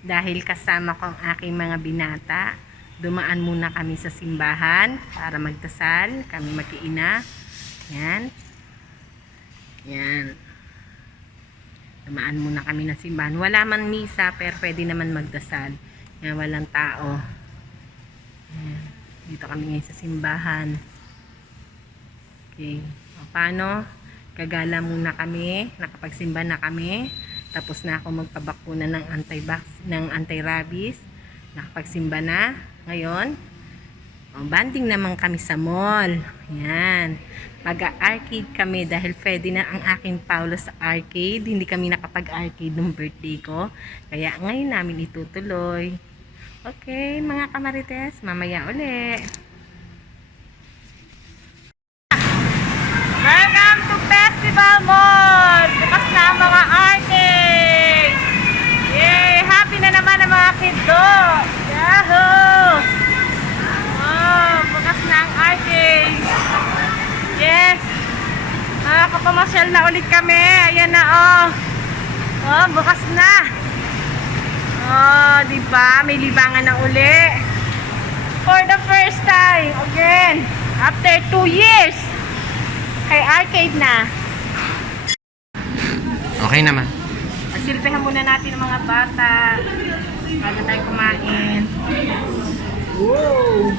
Dahil kasama ko ang aking mga binata, dumaan muna kami sa simbahan para magdasal. Kami mag-iina. Yan. Yan. Dumaan muna kami ng simbahan. Wala man misa, pero pwede naman magdasal. Yan, walang tao. Yan. Dito kami ngayon sa simbahan. Okay. O, paano? Gagala muna kami. Nakapagsimba na kami. Tapos na ako magpabakuna ng anti-vax, ng anti-rabies. Nakapagsimba na. Ngayon, o, banding naman kami sa mall. Yan. Mag-arcade kami dahil pwede na ang aking Paulo sa arcade. Hindi kami nakapag-arcade nung birthday ko. Kaya ngayon namin itutuloy. Okay, mga kamarites, mamaya uli. Welcome to Festival Mall! Bukas na ang mga arcade! Yay! Happy na naman ang mga kiddo! Yahoo! Oh, bukas na ang arcade! Yes! Nakakapamasyal na ulit kami. Ayan na oh. Oh, bukas na. Oh, di ba? May libangan na uli. For the first time again after two years. Kay arcade na. Okay naman. Pasilpihan muna natin ang mga bata bago tayo kumain. Wow!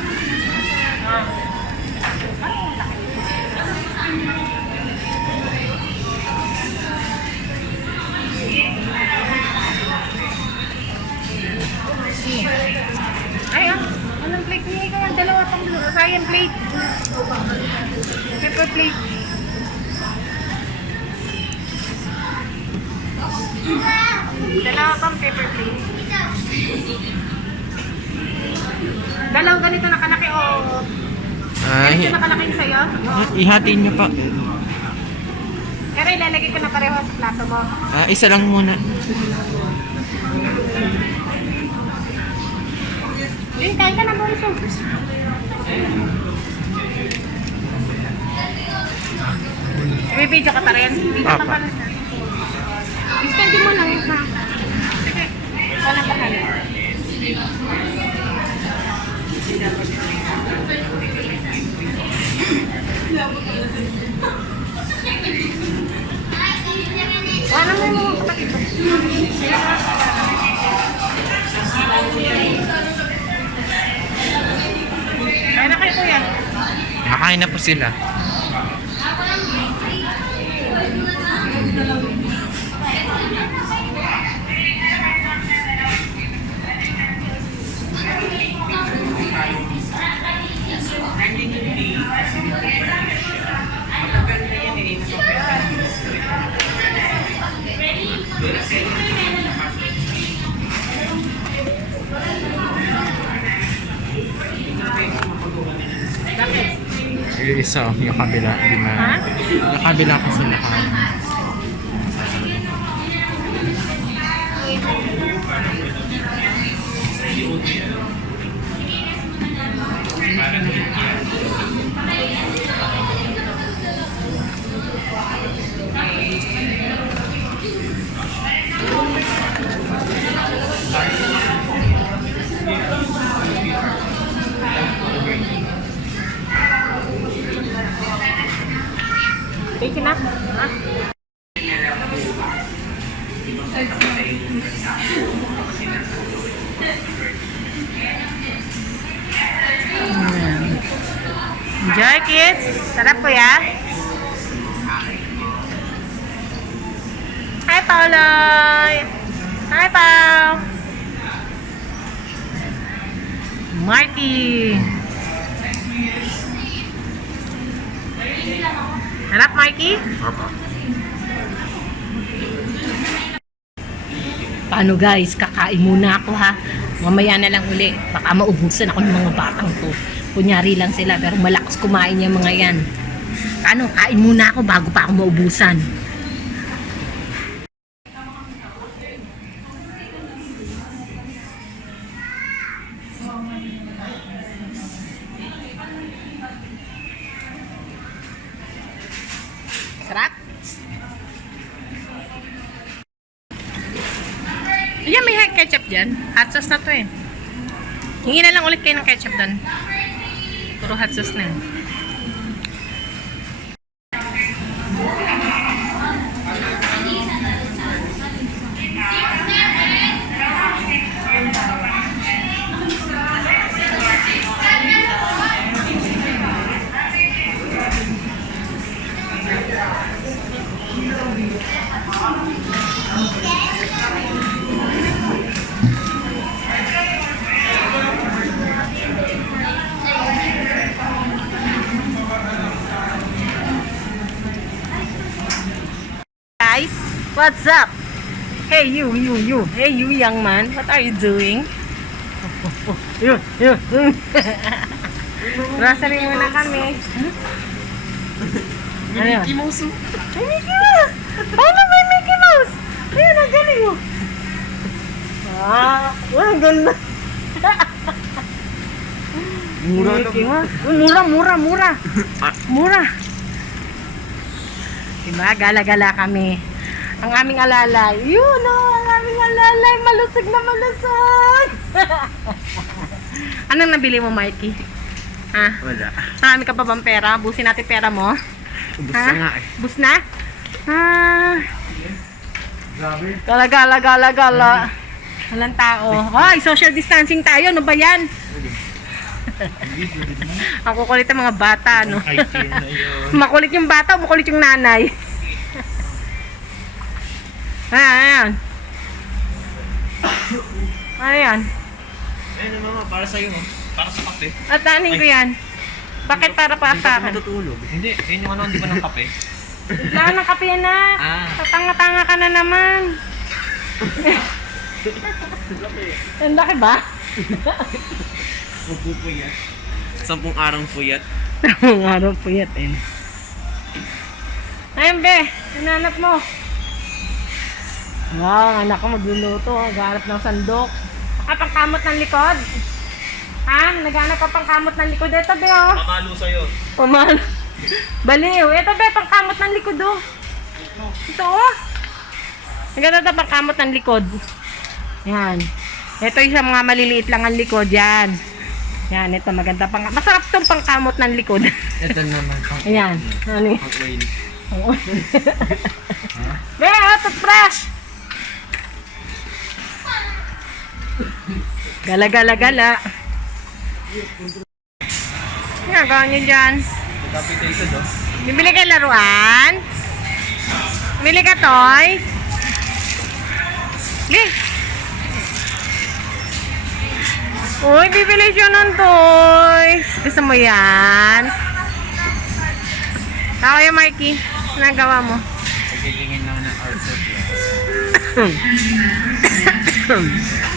Ay, ah. Anong plate niya? Ikaw ang dalawa pang Ryan plate. Pepper plate. Dalawa pang pepper plate. Dalaw ganito nakalaki o Ay, ganito nakalaki yung sa'yo? Oo. ihati niyo pa. Pero ilalagay ko na pareho sa plato mo. Ah, isa lang muna. Yun, kain ka na mo iso. May video ka pa rin? Video ka pa rin. Iskandi mo lang ha. Sige. Walang bahala. Wala mo yung mga kapatid Nakain na po sila. Yung isa, yung kabila. Di na, Ha? yung kabila kasi nakain. Take Enjoy kids. Sarap po ya. Hi Paolo. Hi Pao. Marty. Harap, Marky? Paano guys, kakain muna ako ha. Mamaya na lang uli. Baka maubusan ako ng mga batang to. Kunyari lang sila, pero malakas kumain yung mga yan. Ano, kain muna ako bago pa ako maubusan. Sarap? Ayan, may ketchup dyan. Hot sauce na to eh. Hingi na lang ulit kayo ng ketchup doon. Puro hot sauce na what's up? Hey you, you, you. Hey you young man, what are you doing? Oh, oh, oh. Yun, yun. Grocery muna kami. Ano yun? Mickey Mouse. Ay, Mickey Mouse! Paano yung Mickey Mouse? Ayun, ang galing mo. Ah, ang ganda. Mura. Mickey Mouse. Mura, mura, mura. Mura. Diba? Gala-gala kami. Ang aming alalay. Yun o, ang aming alalay. Malusog na malusog. Anong nabili mo, Mikey? Ha? Wala. Marami ka pa bang pera? Busin natin pera mo. Ubus Ha? na nga eh. Bus na? Ah, Grabe. gala, gala, gala, gala. Walang tao. Ay, social distancing tayo. Ano ba yan? Ang kukulit ng mga bata, no? Makulit yung bata o makulit yung nanay? ah, ayan. Ano yan? Ayun mama, para sa'yo. oh. Para sa kape. At anin ko yan? Bakit para pa sa akin? matutulog. Hindi, yun yung ano, hindi ba ng kape? Saan ng kape na? Ah. Tatanga-tanga ka na naman. Ang laki ba? Magpupuyat. Sampung arang puyat. Ang araw po yat eh. Ayun be, hinanap mo. Wow, ang anak ko magluluto. Naghanap ng sandok. Ah, pangkamot ng likod. Ha? Naghanap ka pangkamot ng likod. Ito be oh. Mamalo sa'yo. Paman. Baliw. Ito be, pangkamot ng likod oh. Ito oh. Naghanap na pangkamot ng likod. Yan. Ito yung sa mga maliliit lang ang likod. Yan. Yan, ito maganda pang Masarap tong pangkamot ng likod. Ito naman. Pang, Ayan. Ano yun? pang oil. Oo. Be, oh, toothbrush! Gala, gala, gala. Ginagawa niyo dyan. Bibili ka laruan? Bili ka toys? Li! Uy, bibili siya ng toys. Gusto mo yan? Ako yung Marky. Nagawa mo. Pagkikingin lang ng art yan.